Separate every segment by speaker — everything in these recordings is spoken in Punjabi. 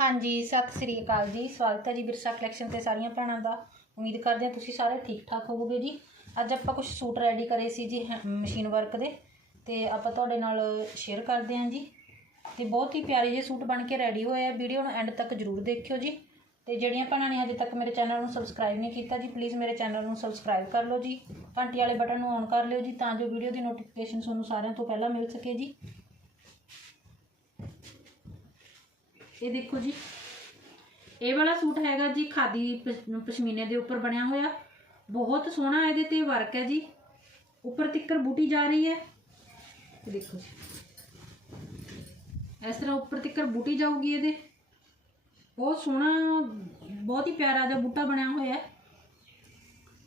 Speaker 1: ਹਾਂਜੀ, ਸਤਿ ਸ੍ਰੀ ਅਕਾਲ ਜੀ। ਸਵਾਗਤ ਹੈ ਜੀ ਬਿਰਸਾ ਕਲੈਕਸ਼ਨ ਤੇ ਸਾਰੀਆਂ ਭੈਣਾਂ ਦਾ। ਉਮੀਦ ਕਰਦੇ ਹਾਂ ਤੁਸੀਂ ਸਾਰੇ ਠੀਕ ਠਾਕ ਹੋਵੋਗੇ ਜੀ। ਅੱਜ ਆਪਾਂ ਕੁਝ ਸੂਟ ਰੈਡੀ ਕਰੇ ਸੀ ਜੀ, ਹੈ- ਮਸ਼ੀਨ ਵਰਕ ਦੇ। ਤੇ ਆਪਾਂ ਤੁਹਾਡੇ ਨਾਲ ਸ਼ੇਅਰ ਕਰਦੇ ਹਾਂ ਜੀ। ਤੇ ਬਹੁਤ ਹੀ ਪਿਆਰੇ ਜਿਹੇ ਸੂਟ ਬਣ ਕੇ ਰੈਡੀ ਹੋਏ ਆ। ਵੀਡੀਓ ਨੂੰ ਐਂਡ ਤੱਕ ਜਰੂਰ ਦੇਖਿਓ ਜੀ। ਤੇ ਜਿਹੜੀਆਂ ਭੈਣਾਂ ਨੇ ਅਜੇ ਤੱਕ ਮੇਰੇ ਚੈਨਲ ਨੂੰ ਸਬਸਕ੍ਰਾਈਬ ਨਹੀਂ ਕੀਤਾ ਜੀ ਪਲੀਜ਼ ਮੇਰੇ ਚੈਨਲ ਨੂੰ ਸਬਸਕ੍ਰਾਈਬ ਕਰ ਲਓ ਜੀ। ਘੰਟੀ ਵਾਲੇ ਬਟਨ ਨੂੰ ਔਨ ਕਰ ਲਿਓ ਜੀ, ਤਾਂ ਜੋ ਵੀਡੀਓ ਦੀ ਨੋਟੀਫਿਕੇਸ਼ਨ ਤੁਹਾਨੂੰ ਸਾਰਿਆਂ ਤੋਂ ਪਹਿਲਾਂ ਮਿਲ ਸਕੇ ਜੀ। ਇਹ ਦੇਖੋ ਜੀ। ਇਹ ਵਾਲਾ ਸੂਟ ਹੈਗਾ ਜੀ ਖਾਦੀ ਪਸ਼- ਪਸ਼ਮੀਨੇ ਦੇ ਉੱਪਰ ਬਣਿਆ ਹੋਇਆ। ਬਹੁਤ ਸੋਹਣਾ ਇਹਦੇ ਤੇ ਵਰਕ ਹੈ ਜੀ। ਉੱਪਰ ਤਿੱਕਰ ਬੂਟੀ ਜਾ ਰਹੀ ਹੈ। ਇਹ ਦੇਖੋ ਜੀ। ਇਸ ਤਰ੍ਹਾਂ ਉੱਪਰ ਤਿੱਕਰ ਬੂਟੀ ਜਾਊਗੀ ਇਹਦੇ। ਬਹੁਤ ਸੋਹਣਾ, ਬਹੁਤ ਹੀ ਪਿਆਰਾ ਜਿਹਾ ਬੂਟਾ ਬਣਿਆ ਹੋਇਆ ਹੈ।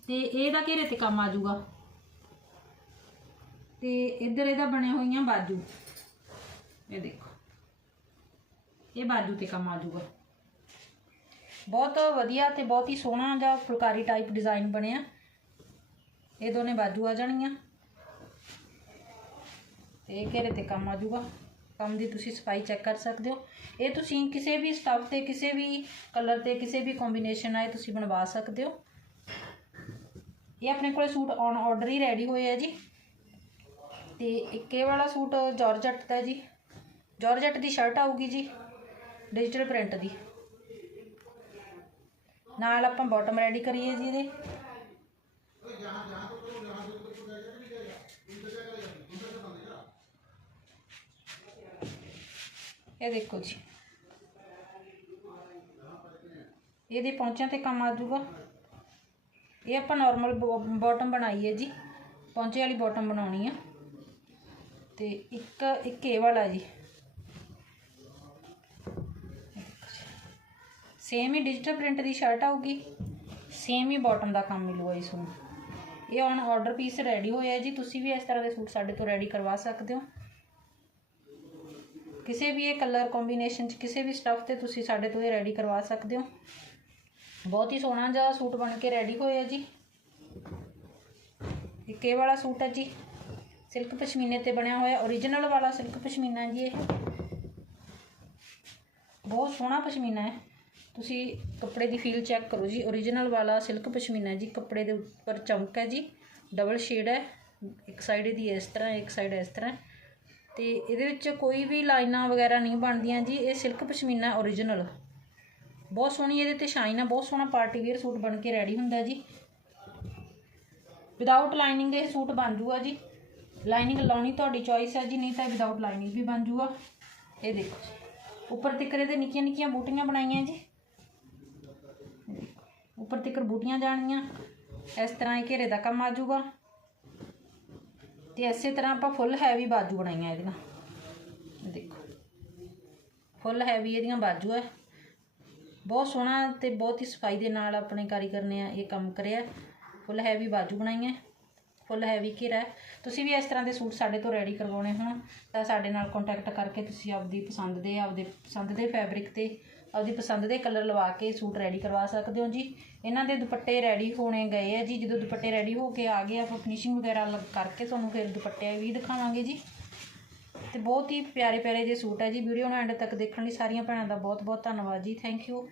Speaker 1: ਤੇ ਇਹਦਾ ਘੇਰੇ ਤੇ ਕੰਮ ਆ ਜਾਊਗਾ ਤੇ ਇੱਧਰ ਇਹਦਾ ਬਣਿਆ ਹੋਈਆਂ ਬਾਜੂ। ਇਹ ਦੇਖੋ। ਇਹ ਬਾਜੂ ਤੇ ਕੰਮ ਆ ਜਾਊਗਾ ਬਹੁਤ ਵਧੀਆ ਤੇ ਬਹੁਤ ਹੀ ਸੋਹਣਾ ਜਿਹਾ ਫੁਲਕਾਰੀ ਟਾਈਪ ਡਿਜ਼ਾਈਨ ਬਣਿਆ। ਇਹ ਦੋਨੇ ਬਾਜੂ ਆ ਜਾਣੀਆਂ ਤੇ ਇਹ ਘੇਰੇ ਤੇ ਕੰਮ ਆ ਜਾਊਗਾ ਕੰਮ ਦੀ ਤੁਸੀਂ ਸਫ਼ਾਈ ਚੈੱਕ ਕਰ ਸਕਦੇ ਹੋ। ਇਹ ਤੁਸੀਂ ਕਿਸੇ ਵੀ ਸਟੱਫ ਤੇ, ਕਿਸੇ ਵੀ ਕਲਰ ਤੇ, ਕਿਸੇ ਵੀ ਕੰਬੀਨੇਸ਼ਨ ਆਏ ਤੁਸੀਂ ਬਣਵਾ ਸਕਦੇ ਹੋ। ਇਹ ਆਪਣੇ ਕੋਲੇ ਸੂਟ ਔਨ ਆਰਡਰ ਹੀ ਰੈਡੀ ਹੋਏ ਆ ਜੀ। ਤੇ ਇੱਕ ਇਹ ਵਾਲਾ ਸੂਟ ਜਾਰਜਟ ਦਾ ਜੀ। ਜਾਰਜਟ ਦੀ ਸ਼ਰਟ ਆਊਗੀ ਜੀ। ਡਿਜੀਟਲ ਪ੍ਰਿੰਟ ਦੀ। ਨਾਲ ਆਪਾਂ ਬਾਟਮ ਰੈਡੀ ਕਰੀਏ ਜੀ ਇਹਦੇ। ਇਹ ਦੇਖੋ ਜੀ। ਇਹਦੇ ਪੌਂਚਿਆਂ ਤੇ ਕੰਮ ਆ ਜਾਊਗਾ ਇਹ ਆਪਾਂ ਨਾਰਮਲ ਬਾਟਮ ਬਣਾਈ ਹੈ ਜੀ। ਪੌਂਚੇ ਵਾਲੀ ਬਾਟਮ ਬਣਾਉਣੀ ਆ। ਤੇ ਇੱਕ ਇੱਕ ਇਹ ਵਾਲਾ ਜੀ। ਸੇਮ ਹੀ ਡਿਜੀਟਲ ਪ੍ਰਿੰਟ ਦੀ ਸ਼ਰਟ ਆਊਗੀ ਸੇਮ ਹੀ ਬਾਟਮ ਦਾ ਕੰਮ ਮਿਲੂਗਾ ਇਸ ਨੂੰ ਇਹ ਔਨ ਆਰਡਰ ਪੀਸ ਰੈਡੀ ਹੋਇਆ ਜੀ, ਤੁਸੀਂ ਵੀ ਇਸ ਤਰ੍ਹਾਂ ਦੇ ਸੂਟ ਸਾਡੇ ਤੋਂ ਰੈਡੀ ਕਰਵਾ ਸਕਦੇ ਹੋ। ਕਿਸੇ ਵੀ ਇਹ ਕਲਰ ਕੰਬੀਨੇਸ਼ਨ ਚ ਕਿਸੇ ਵੀ ਸਟੱਫ ਤੇ ਤੁਸੀਂ ਸਾਡੇ ਤੋਂ ਇਹ ਰੈਡੀ ਕਰਵਾ ਸਕਦੇ ਹੋ। ਬਹੁਤ ਹੀ ਸੋਹਣਾ ਜਿਹਾ ਸੂਟ ਬਣ ਕੇ ਰੈਡੀ ਹੋਇਆ ਜੀ। ਇੱਕ ਇਹ ਵਾਲਾ ਸੂਟ ਹੈ ਜੀ ਸਿਲਕ ਪਸ਼ਮੀਨੇ ਤੇ ਬਣਿਆ ਹੋਇਆ origignal ਵਾਲਾ ਸਿਲਕ ਪਸ਼ਮੀਨਾ ਜੀ ਇਹ। ਬਹੁਤ ਸੋਹਣਾ ਪਸ਼ਮੀਨਾ ਹੈ। ਤੁਸੀਂ ਕੱਪੜੇ ਦੀ ਫੀਲ ਚੈੱਕ ਕਰੋ ਜੀ। Origignal ਵਾਲਾ ਸਿਲਕ ਪਸ਼ਮੀਨਾ ਜੀ, ਕੱਪੜੇ ਦੇ ਉੱਪਰ ਚਮਕ ਹੈ ਜੀ। ਡਬਲ ਸ਼ੇਡ ਹੈ। ਇੱਕ ਸਾਈਡ ਇਹਦੀ ਇਸ ਤਰ੍ਹਾਂ, ਇੱਕ ਸਾਈਡ ਇਸ ਤਰ੍ਹਾਂ। ਤੇ ਇਹਦੇ ਵਿੱਚ ਕੋਈ ਵੀ ਲਾਈਨਾਂ ਵਗੈਰਾ ਨਹੀਂ ਬਣਦੀਆਂ ਜੀ। ਇਹ ਸਿਲਕ ਪਸ਼ਮੀਨਾ origignal ਬਹੁਤ ਸੋਹਣੀ ਇਹਦੇ ਤੇ ਸ਼ਾਈਨ ਆ। ਬਹੁਤ ਸੋਹਣਾ ਪਾਰਟੀ ਵੇਅਰ ਸੂਟ ਬਣ ਕੇ ਰੈਡੀ ਹੁੰਦਾ ਜੀ। ਵਿਦਆਊਟ ਲਾਈਨਿੰਗ ਇਹ ਸੂਟ ਬਣ ਜੂਗਾ ਜੀ। ਲਾਈਨਿੰਗ ਲਾਉਣੀ ਤੁਹਾਡੀ ਚੋਇਸ ਹੈ ਜੀ। ਨਹੀਂ ਤਾਂ ਵਿਦਆਊਟ ਲਾਈਨਿੰਗ ਵੀ ਬਣ ਜੂਗਾ। ਇਹ ਦੇਖੋ ਉੱਪਰ ਤਿੱਕਰ ਦੇ ਨਿੱਕੀਆਂ ਨਿੱਕੀਆਂ ਬੂਟੀਆਂ ਬਣਾਈਆਂ ਜੀ। ਉੱਪਰ ਤਿੱਕਰ ਬੂਟੀਆਂ ਜਾਣੀਆਂ ਇਸ ਤਰ੍ਹਾਂ ਇਹ ਘੇਰੇ ਦਾ ਕੰਮ ਆ ਜਾਊਗਾ। ਤੇ ਇਸੇ ਤਰ੍ਹਾਂ ਆਪਾਂ ਫੁੱਲ ਹੈਵੀ ਬਾਜੂ ਬਣਾਈਆਂ ਇਹਦੀਆਂ। ਦੇਖੋ, ਫੁੱਲ ਹੈਵੀ ਇਹਦੀਆਂ ਬਾਜੂ ਹੈ ਬਹੁਤ ਸੋਹਣਾ ਤੇ ਬਹੁਤ ਹੀ ਸਫ਼ਾਈ ਦੇ ਨਾਲ ਆਪਣੇ ਕਾਰੀਗਰ ਨੇ ਇਹ ਕੰਮ ਕਰਿਆ। ਫੁੱਲ ਹੈਵੀ ਬਾਜੂ ਬਣਾਈਆਂ। ਫੁੱਲ ਹੈਵੀ ਘੇਰਾ ਤੁਸੀਂ ਵੀ ਇਸ ਤਰ੍ਹਾਂ ਦੇ ਸੂਟ ਸਾਡੇ ਤੋਂ ਰੈਡੀ ਕਰਵਾਉਣੇ ਹੋਣ ਤਾਂ ਸਾਡੇ ਨਾਲ ਕੰਟੈਕਟ ਕਰਕੇ ਤੁਸੀਂ ਆਪਦੀ ਪਸੰਦ ਦੇ, ਆਪਦੇ ਪਸੰਦ ਦੇ ਫੈਬਰਿਕ ਤੇ ਆਪਦੀ ਪਸੰਦ ਦੇ ਕਲਰ ਲਵਾ ਕੇ ਸੂਟ ਰੈਡੀ ਕਰਵਾ ਸਕਦੇ ਹੋ ਜੀ। ਇਹਨਾਂ ਦੇ ਦੁਪੱਟੇ ਰੈਡੀ ਹੋਣੇ ਗਏ ਆ ਜੀ। ਜਦੋਂ ਦੁਪੱਟੇ ਰੈਡੀ ਹੋ ਕੇ ਆ ਗਏ, ਆਪਾਂ ਫਿਨਿਸ਼ਿੰਗ ਵਗੈਰਾ ਕਰਕੇ ਤੁਹਾਨੂੰ ਫਿਰ ਦੁਪੱਟੇ ਵੀ ਦਿਖਾਵਾਂਗੇ ਜੀ। ਤੇ ਬਹੁਤ ਹੀ ਪਿਆਰੇ ਪਿਆਰੇ ਜੇ ਸੂਟ ਹੈ ਜੀ। ਵੀਡੀਓ ਨੂੰ ਐਂਡ ਤੱਕ ਦੇਖਣ ਲਈ ਸਾਰੀਆਂ ਭੈਣਾਂ ਦਾ ਬਹੁਤ ਬਹੁਤ ਧੰਨਵਾਦ ਜੀ। Thank you